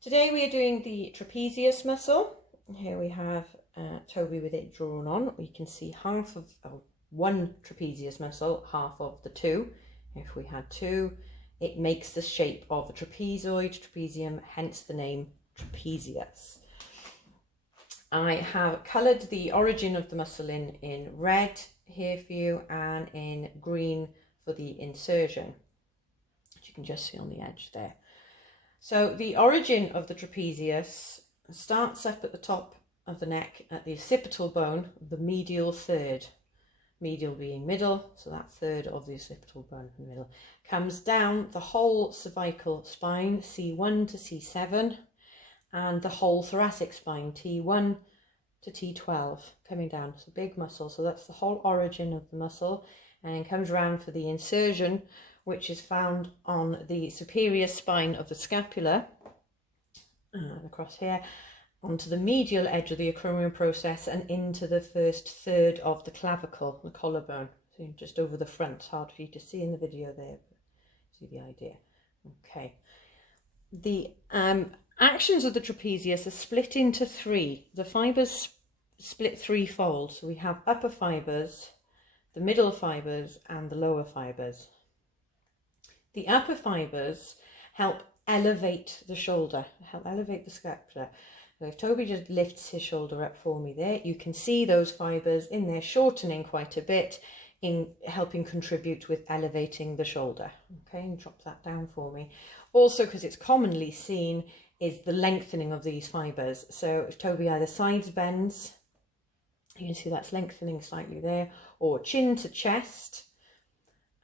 Today we are doing the trapezius muscle. Here we have Toby with it drawn on. We can see half of one trapezius muscle, half of the two. If we had two, it makes the shape of a trapezoid, trapezium, hence the name trapezius. I have coloured the origin of the muscle in red here for you and in green for the insertion, which you can just see on the edge there. So the origin of the trapezius starts up at the top of the neck at the occipital bone, the medial third. Medial being middle, so that third of the occipital bone in the middle. Comes down the whole cervical spine, C1 to C7, and the whole thoracic spine, T1 to T12, coming down. It's a big muscle, so that's the whole origin of the muscle, and comes around for the insertion, which is found on the superior spine of the scapula, and across here, onto the medial edge of the acromion process and into the first third of the clavicle, the collarbone. So just over the front, it's hard for you to see in the video there, but see the idea. Okay. The actions of the trapezius are split into three. The fibres split threefold. So we have upper fibres, the middle fibres and the lower fibres. The upper fibres help elevate the shoulder, help elevate the scapula. So if Toby just lifts his shoulder up for me there, you can see those fibres in there shortening quite a bit, in helping contribute with elevating the shoulder. Okay, and drop that down for me. Also, because it's commonly seen, is the lengthening of these fibres. So if Toby either sides bends, you can see that's lengthening slightly there, or chin to chest,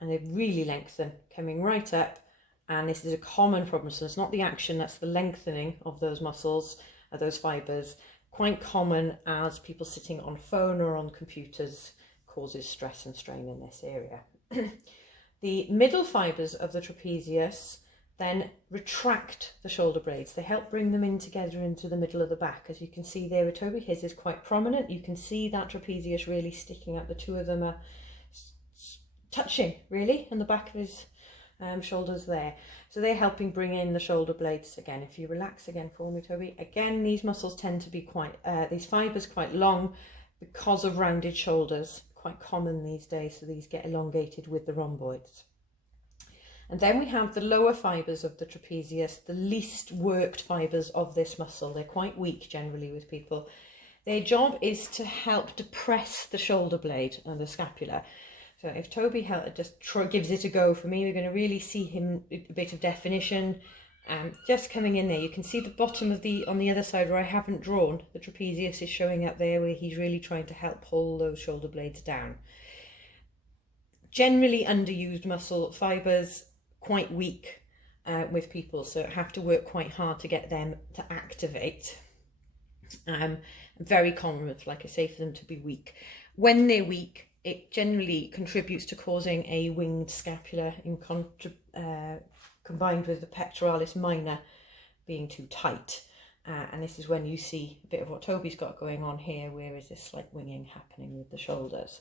and they really lengthen, coming right up. And this is a common problem, so it's not the action, that's the lengthening of those muscles, those fibres. Quite common as people sitting on phone or on computers causes stress and strain in this area. The middle fibres of the trapezius then retract the shoulder blades. They help bring them in together into the middle of the back. As you can see there with Toby, his is quite prominent. You can see that trapezius really sticking up. The two of them are touching really on the back of his shoulders there. So they're helping bring in the shoulder blades again. If you relax again for me, Toby. Again, these muscles tend to be quite, these fibres quite long because of rounded shoulders. Quite common these days, so these get elongated with the rhomboids. And then we have the lower fibres of the trapezius, the least worked fibres of this muscle. They're quite weak generally with people. Their job is to help depress the shoulder blade and the scapula. So if Toby just gives it a go for me, we're going to really see him a bit of definition. Just coming in there, you can see the bottom of on the other side where I haven't drawn. The trapezius is showing up there where he's really trying to help pull those shoulder blades down. Generally underused muscle fibres, quite weak with people, so have to work quite hard to get them to activate. Very common, like I say, for them to be weak. When they're weak, it generally contributes to causing a winged scapula combined with the pectoralis minor being too tight. And this is when you see a bit of what Toby's got going on here, where is this slight winging happening with the shoulders.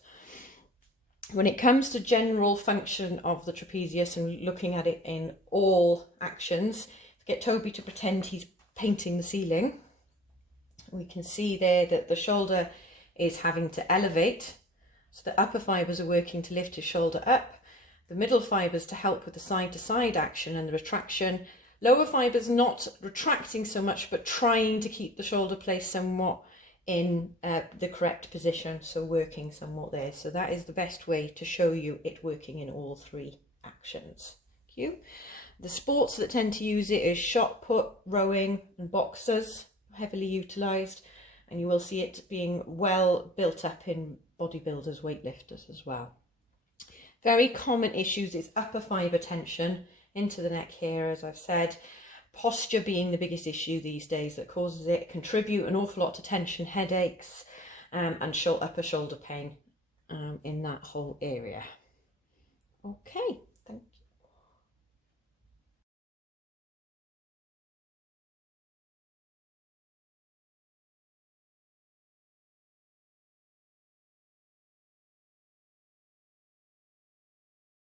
When it comes to general function of the trapezius and looking at it in all actions, get Toby to pretend he's painting the ceiling. We can see there that the shoulder is having to elevate. So the upper fibres are working to lift his shoulder up, the middle fibres to help with the side-to-side action and the retraction, lower fibres not retracting so much but trying to keep the shoulder placed somewhat in the correct position, so working somewhat there. So that is the best way to show you it working in all three actions. Thank you. The sports that tend to use it is shot put, rowing and boxers, heavily utilised, and you will see it being well built up in bodybuilders, weightlifters as well. Very common issues is upper fibre tension into the neck here, as I've said. Posture being the biggest issue these days that causes it, contribute an awful lot to tension, headaches and upper shoulder pain in that whole area. Okay.